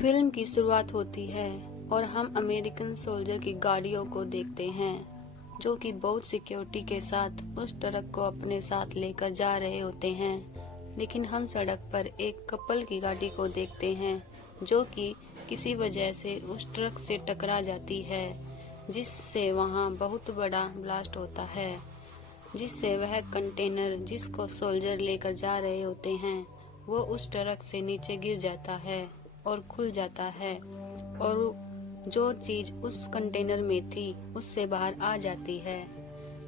Film की शुरुआत होती है और हम अमेरिकन सोल्जर की गाड़ियों को देखते हैं जो कि बहुत सिक्योरिटी के साथ उस ट्रक को अपने साथ लेकर जा रहे होते हैं। लेकिन हम सड़क पर एक कपल की गाड़ी को देखते हैं जो कि किसी वजह से उस ट्रक से टकरा जाती है, जिससे वहां बहुत बड़ा ब्लास्ट होता है, जिससे वह कंटेनर जिसको सोल्जर लेकर जा रहे होते हैं वो उस ट्रक से नीचे गिर जाता है और खुल जाता है और जो चीज उस कंटेनर में थी उससे बाहर आ जाती है,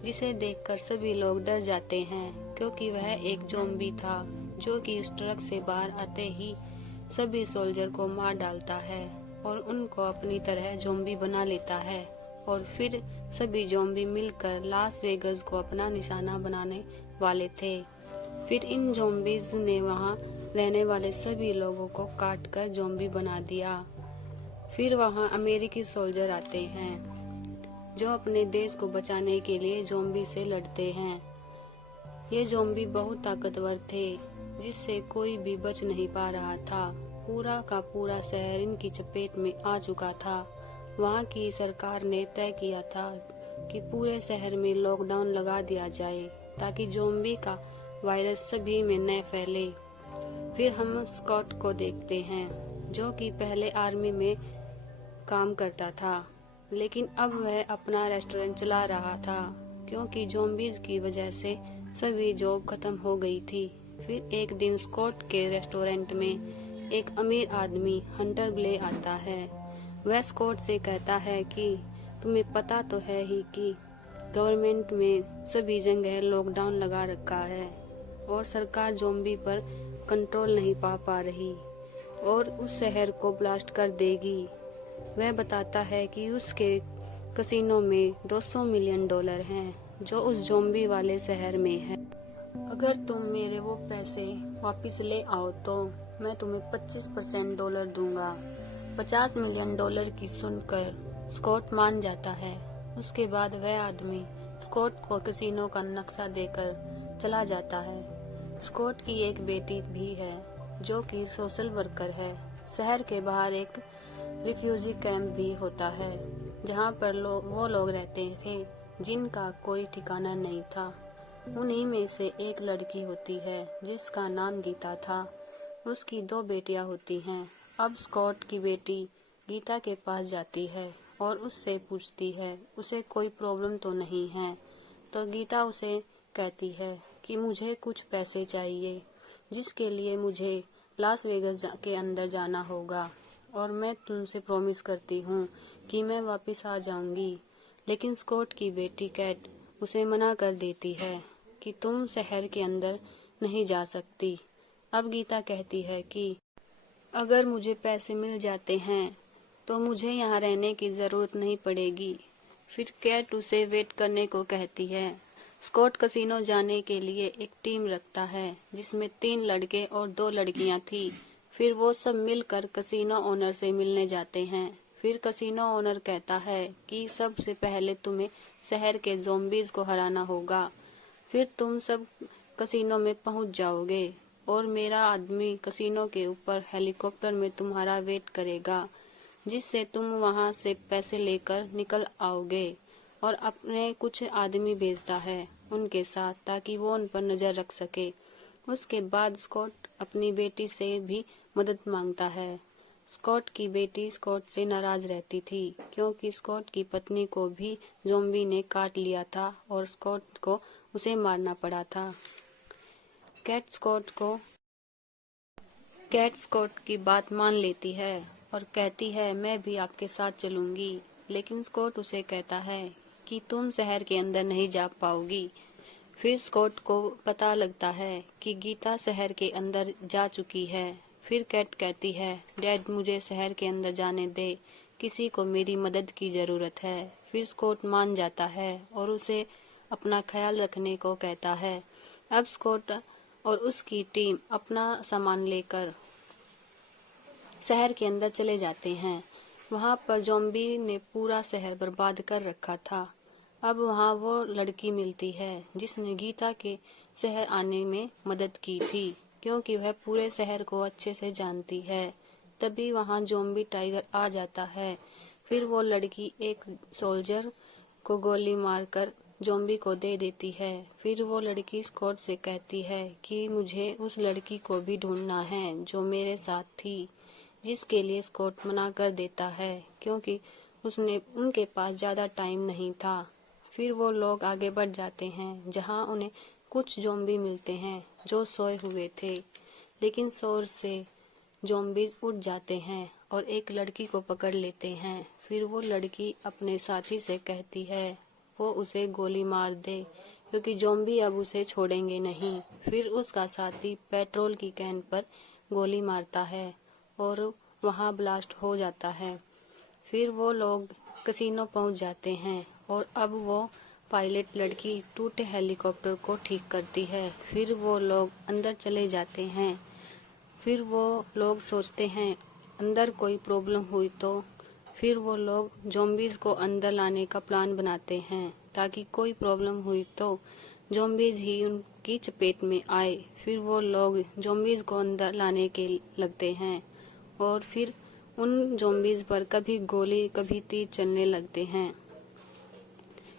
जिसे देखकर सभी लोग डर जाते हैं क्योंकि वह एक ज़ॉम्बी था जो कि उस ट्रक से बाहर आते ही सभी सोल्जर को मार डालता है और उनको अपनी तरह ज़ॉम्बी बना लेता है। और फिर सभी ज़ॉम्बी मिलकर लास वेगस को अपना निशाना बनाने वाले थे। फिर इन ज़ॉम्बीज ने वहां रहने वाले सभी लोगों को काट कर ज़ॉम्बी बना दिया। फिर वहां अमेरिकी सोल्जर आते हैं जो अपने देश को बचाने के लिए ज़ॉम्बी से लड़ते हैं। ये ज़ॉम्बी बहुत ताकतवर थे जिससे कोई भी बच नहीं पा रहा था। पूरा का पूरा शहर इनकी चपेट में आ चुका था। वहां की सरकार ने तय किया था कि पूरे शहर में लॉकडाउन लगा दिया जाए ताकि ज़ॉम्बी का वायरस सभी में न फैले। फिर हम स्कॉट को देखते हैं जो कि पहले आर्मी में काम करता था, लेकिन अब वह अपना रेस्टोरेंट चला रहा था क्योंकि ज़ॉम्बीज की वजह से सभी जॉब खत्म हो गई थी। फिर एक दिन स्कॉट के रेस्टोरेंट में एक अमीर आदमी हंटर ब्ले आता है। वह स्कॉट से कहता है कि तुम्हें पता तो है ही कि गवर्नमेंट में सभी जगह लॉकडाउन लगा रखा है और सरकार ज़ॉम्बी पर कंट्रोल नहीं पा रही और उस शहर को ब्लास्ट कर देगी। वह बताता है कि उसके कसिनो में $200 मिलियन हैं जो उस ज़ॉम्बी वाले शहर में है। अगर तुम मेरे वो पैसे वापस ले आओ तो मैं तुम्हें $25% दूंगा। $50 मिलियन की सुनकर स्कॉट मान जाता है। उसके बाद वह आदमी स्कॉट को कसिनो का नक्शा देकर चला जाता है। स्कॉट की एक बेटी भी है जो कि सोशल वर्कर है। शहर के बाहर एक रिफ्यूजी कैंप भी होता है जहां पर वो लोग रहते थे जिनका कोई ठिकाना नहीं था। उन्हीं में से एक लड़की होती है जिसका नाम गीता था। उसकी 2 बेटियां होती हैं। अब स्कॉट की बेटी गीता के पास जाती है और उससे पूछती है उसे कोई प्रॉब्लम तो नहीं है। तो गीता उसे कहती है कि मुझे कुछ पैसे चाहिए जिसके लिए मुझे लास वेगस के अंदर जाना होगा और मैं तुमसे प्रॉमिस करती हूँ कि मैं वापस आ जाऊंगी। लेकिन स्कॉट की बेटी कैट उसे मना कर देती है कि तुम शहर के अंदर नहीं जा सकती। अब गीता कहती है कि अगर मुझे पैसे मिल जाते हैं तो मुझे यहाँ रहने की जरूरत नहीं पड़ेगी। फिर कैट उसे वेट करने को कहती है। स्कॉट कसिनो जाने के लिए एक टीम रखता है जिसमें 3 लड़के और 2 लड़कियां थी। फिर वो सब मिलकर कसिनो ओनर से मिलने जाते हैं। फिर कसिनो ओनर कहता है कि सबसे पहले तुम्हें शहर के ज़ॉम्बीज को हराना होगा, फिर तुम सब कसिनो में पहुंच जाओगे और मेरा आदमी कसिनो के ऊपर हेलीकॉप्टर में तुम्हारा वेट करेगा, जिससे तुम वहां से पैसे लेकर निकल आओगे। और अपने कुछ आदमी भेजता है उनके साथ ताकि वो उन पर नजर रख सके। उसके बाद स्कॉट अपनी बेटी से भी मदद मांगता है। स्कॉट की बेटी स्कॉट से नाराज रहती थी क्योंकि स्कॉट की पत्नी को भी ज़ॉम्बी ने काट लिया था और स्कॉट को उसे मारना पड़ा था। कैट स्कॉट की बात मान लेती है और कहती है मैं भी आपके साथ चलूंगी। लेकिन स्कॉट उसे कहता है कि तुम शहर के अंदर नहीं जा पाओगी। फिर स्कॉट को पता लगता है कि गीता शहर के अंदर जा चुकी है। फिर कैट कहती है डैड मुझे शहर के अंदर जाने दे, किसी को मेरी मदद की जरूरत है। फिर स्कॉट मान जाता है और उसे अपना ख्याल रखने को कहता है। अब स्कॉट और उसकी टीम अपना सामान लेकर शहर के अंदर चले जाते हैं। वहां पर ज़ॉम्बी ने पूरा शहर बर्बाद कर रखा था। अब वहां वो लड़की मिलती है जिसने गीता के शहर आने में मदद की थी क्योंकि वह पूरे शहर को अच्छे से जानती है। तभी वहाँ ज़ॉम्बी टाइगर आ जाता है। फिर वो लड़की एक सोल्जर को गोली मारकर ज़ॉम्बी को दे देती है। फिर वो लड़की स्कॉट से कहती है कि मुझे उस लड़की को भी ढूंढना है जो मेरे साथ थी, जिसके लिए स्कॉट मना कर देता है क्योंकि उनके पास ज़्यादा टाइम नहीं था। फिर वो लोग आगे बढ़ जाते हैं जहाँ उन्हें कुछ ज़ॉम्बी मिलते हैं जो सोए हुए थे, लेकिन शोर से ज़ॉम्बीज उठ जाते हैं और एक लड़की को पकड़ लेते हैं। फिर वो लड़की अपने साथी से कहती है वो उसे गोली मार दे क्योंकि ज़ॉम्बी अब उसे छोड़ेंगे नहीं। फिर उसका साथी पेट्रोल की कैन पर गोली मारता है और वहाँ ब्लास्ट हो जाता है। फिर वो लोग कसिनो पहुँच जाते हैं और अब वो पायलट लड़की टूटे हेलीकॉप्टर को ठीक करती है। फिर वो लोग अंदर चले जाते हैं। फिर वो लोग सोचते हैं अंदर कोई प्रॉब्लम हुई तो फिर वो लोग ज़ॉम्बीज़ को अंदर लाने का प्लान बनाते हैं ताकि कोई प्रॉब्लम हुई तो ज़ॉम्बीज़ ही उनकी चपेट में आए। फिर वो लोग ज़ॉम्बीज़ को अंदर लाने के लगते हैं और फिर उन ज़ॉम्बीज़ पर कभी गोली कभी तीर चलने लगते हैं।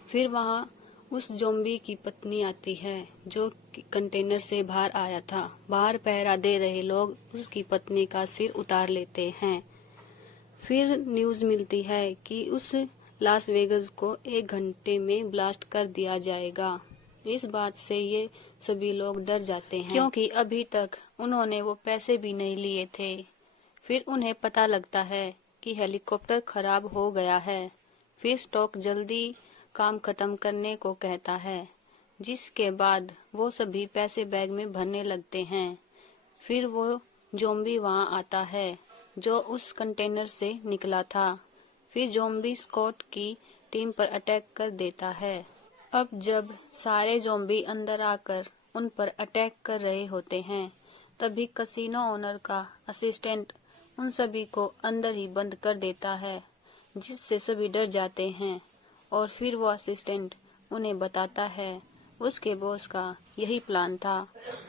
फिर वहाँ उस ज़ॉम्बी की पत्नी आती है जो कंटेनर से बाहर आया था। बाहर पहरा दे रहे लोग उसकी पत्नी का सिर उतार लेते हैं। फिर न्यूज़ मिलती है कि उस लास वेगस को 1 घंटे में ब्लास्ट कर दिया जाएगा। इस बात से ये सभी लोग डर जाते हैं क्योंकि अभी तक उन्होंने वो पैसे भी नहीं लिए थे। फिर उन्हें पता लगता है कि हेलीकॉप्टर खराब हो गया है। फिर स्टॉक जल्दी काम खत्म करने को कहता है, जिसके बाद वो सभी पैसे बैग में भरने लगते हैं। फिर वो ज़ॉम्बी वहाँ आता है जो उस कंटेनर से निकला था। फिर ज़ॉम्बी स्कॉट की टीम पर अटैक कर देता है। अब जब सारे ज़ॉम्बी अंदर आकर उन पर अटैक कर रहे होते हैं, तभी कसिनो ओनर का असिस्टेंट उन सभी को अंदर ही बंद कर देता है, जिससे सभी डर जाते हैं। और फिर वो असिस्टेंट उन्हें बताता है उसके बॉस का यही प्लान था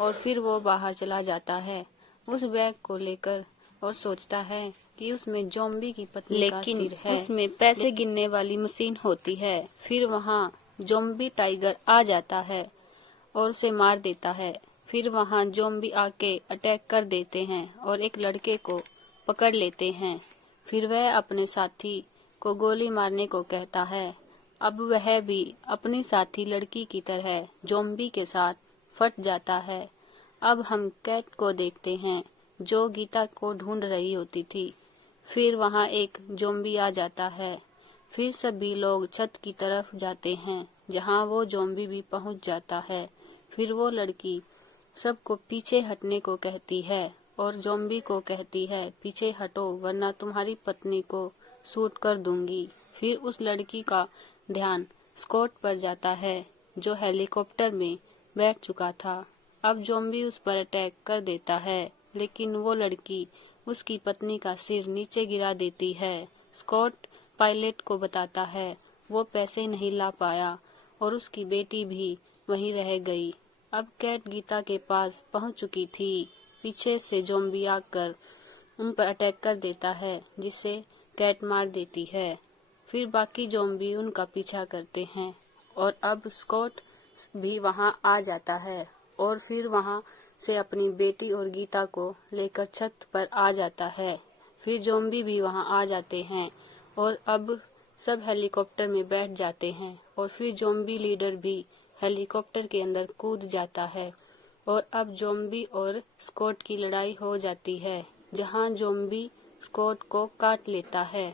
और फिर वो बाहर चला जाता है उस बैग को लेकर और सोचता है कि उसमें ज़ॉम्बी की पत्नी का सिर है। उसमें पैसे गिनने वाली मशीन होती है। फिर वहाँ ज़ॉम्बी टाइगर आ जाता है और उसे मार देता है। फिर वहाँ ज़ॉम्बी आके अटैक कर देते हैं और एक लड़के को पकड़ लेते हैं। फिर वह अपने साथी को गोली मारने को कहता है। अब वह भी अपनी साथी लड़की की तरह ज़ॉम्बी के साथ फट जाता है। अब हम कैट को देखते हैं जो गीता को ढूंढ रही होती थी। फिर वहाँ एक ज़ॉम्बी आ जाता है। फिर सभी लोग छत की तरफ जाते हैं जहाँ वो ज़ॉम्बी भी पहुँच जाता है। फिर वो लड़की सबको पीछे हटने को कहती है और ज़ॉम्बी को कहती है पीछे हटो वरना तुम्हारी पत्नी को शूट कर दूंगी। फिर उस लड़की का ध्यान स्कॉट पर जाता है जो हेलीकॉप्टर में बैठ चुका था। अब ज़ॉम्बी उस पर अटैक कर देता है, लेकिन वो लड़की उसकी पत्नी का सिर नीचे गिरा देती है। स्कॉट पायलट को बताता है वो पैसे नहीं ला पाया और उसकी बेटी भी वहीं रह गई। अब कैट गीता के पास पहुंच चुकी थी। पीछे से ज़ॉम्बी आकर उन पर अटैक कर देता है जिससे कैट मार देती है। फिर बाकी ज़ॉम्बी उनका पीछा करते हैं और अब स्कॉट भी वहां आ जाता है और फिर वहां से अपनी बेटी और गीता को लेकर छत पर आ जाता है। फिर ज़ॉम्बी भी वहां आ जाते हैं और अब सब हेलीकॉप्टर में बैठ जाते हैं और फिर ज़ॉम्बी लीडर भी हेलीकॉप्टर के अंदर कूद जाता है और अब ज़ॉम्बी और स्कॉट की लड़ाई हो जाती है जहां ज़ॉम्बी स्कॉट को काट लेता है।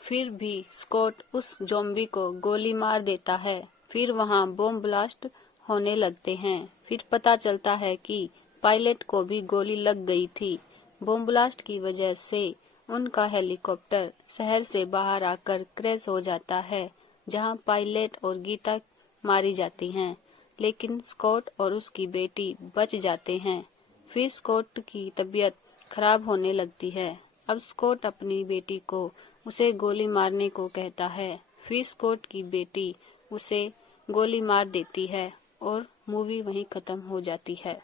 फिर भी स्कॉट उस ज़ॉम्बी को गोली मार देता है। फिर वहां बॉम्ब ब्लास्ट होने लगते हैं। फिर पता चलता है कि पायलट को भी गोली लग गई थी। बॉम्ब ब्लास्ट की वजह से उनका हेलीकॉप्टर शहर से बाहर आकर क्रैश हो जाता है जहां पायलट और गीता मारी जाती हैं, लेकिन स्कॉट और उसकी बेटी बच जाते हैं। फिर स्कॉट की तबीयत खराब होने लगती है। अब स्कॉट अपनी बेटी को उसे गोली मारने को कहता है। फिर स्कॉट की बेटी उसे गोली मार देती है और मूवी वहीं खत्म हो जाती है।